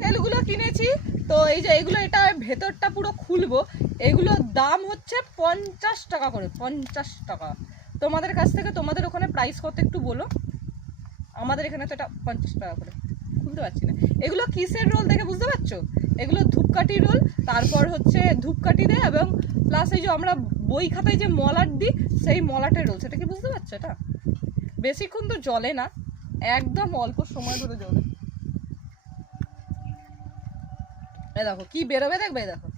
সেলগুলো কিনেছি। তো এই যে এগুলো, এটা ভেতরটা পুরো খুলবো, এগুলোর দাম হচ্ছে 50 টাকা করে, 50 টাকা। তোমাদের কাছ থেকে তোমাদের ওখানে প্রাইস কত একটু বলো। আমাদের এখানে তো এটা 50 টাকা করে। খুলতে পারছি না। এগুলো কিসের রোল দেখে বুঝতে পারছো? এগুলো ধূপকাঠি রোল। তারপর হচ্ছে ধূপকাঠি দেয় এবং প্লাস এই যে আমরা বই খাতায় যে মলাট দিই, সেই মলাটের রোল। সেটা কি বুঝতে পারছো? এটা বেশিক্ষণ তো জ্বলে না, একদম অল্প সময় ধরে জ্বলে। এই দেখো কি বেরোবে, দেখবে দেখো,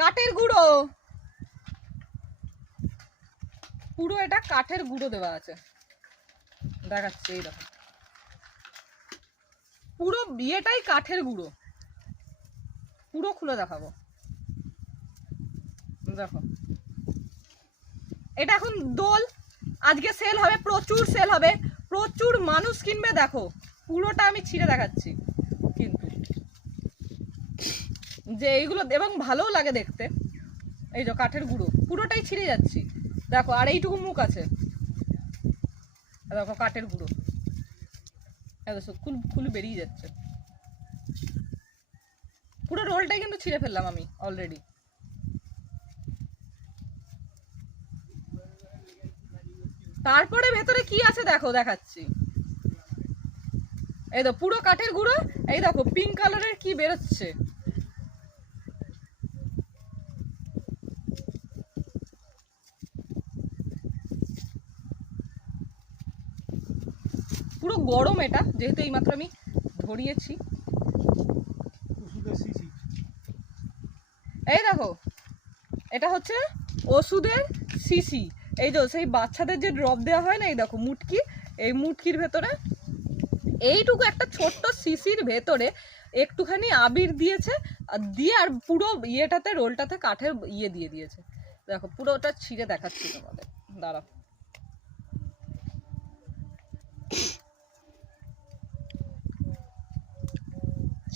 কাঠের গুঁড়ো, পুরো এটা কাঠের গুঁড়ো দেওয়া আছে, দেখাচ্ছি। এই দেখো পুরো বিয়েটাই কাঠের গুঁড়ো, পুরো খুলে দেখাবো। দেখো এটা এখন দোল, আজকে সেল হবে, প্রচুর সেল হবে, প্রচুর মানুষ কিনবে। দেখো পুরোটা আমি ছিঁড়ে দেখাচ্ছি কিন্তু, যে এইগুলো এবং ভালোও লাগে দেখতে। এই যে কাঠের গুঁড়ো পুরোটাই ছিঁড়ে যাচ্ছি, দেখো। আর এইটুকু মুখ আছে, দেখো কাঠের গুঁড়ো, খুল বেরিয়ে যাচ্ছে। পুরো রোলটাই কিন্তু ছিঁড়ে ফেললাম আমি অলরেডি। তারপরে ভেতরে কি আছে দেখো, দেখাচ্ছি। এই দেখো পুরো কাঠের গুঁড়ো, এই দেখো পিঙ্ক কালারের কি বেরোচ্ছে, পুরো গরম এটা, যেহেতু এইমাত্র আমি ধরিয়েছি। এই দেখো এটা হচ্ছে ওষুধের শিশি। এই যে সেই বাচ্চাদের যে ড্রপ দেওয়া হয় না, এই দেখো মুটকি, এই মুটকির ভেতরে এইটুকু একটা ছোট্ট শিশির ভেতরে একটুখানি আবির দিয়েছে, দিয়ে আর পুরো ইয়েটাতে, রোলটাতে কাঠের ইয়ে দিয়ে দিয়েছে। দেখো পুরোটা ছিঁড়ে দেখাচ্ছি তোমাদের, দাঁড়াও।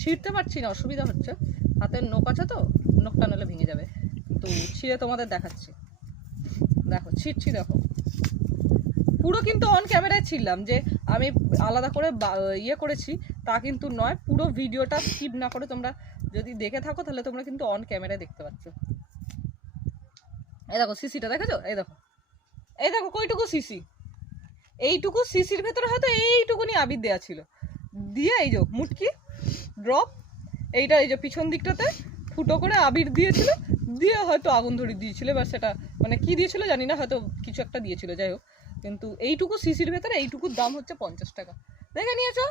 ছিঁড়তে পারছি না, অসুবিধা হচ্ছে, হাতের নখ আছে তো, নখটা নাহলে ভেঙে যাবে। তো ছিঁড়ে তোমাদের দেখাচ্ছি, দেখো ছিঁড়ছি। দেখো পুরো কিন্তু অন ক্যামেরায় ছিলাম, যে আমি আলাদা করে ইয়ে করেছি তা কিন্তু নয়। পুরো ভিডিওটা স্কিপ না করে তোমরা যদি দেখে থাকো তাহলে তোমরা কিন্তু অন ক্যামেরায় দেখতে পাচ্ছ। এই দেখো সিসিটা দেখেছো, এই দেখো, এই দেখো কইটুকু সিসি, এইটুকু সিসির ভেতরে হয়তো এইটুকুনি আবির দেওয়া ছিল, দিয়ে এই যে মুটকি ড্রপ, এইটা এই যে পিছন দিকটাতে ফুটো করে আবির দিয়েছিল, দিয়ে হয়তো আগুন ধরিয়ে দিয়েছিল। এবার সেটা মানে কি দিয়েছিল জানি না, হয়তো কিছু একটা দিয়েছিল, যাই হোক। কিন্তু এইটুকু সিসির ভেতরে এইটুকুর দাম হচ্ছে 50 টাকা। দেখে নিয়েছো?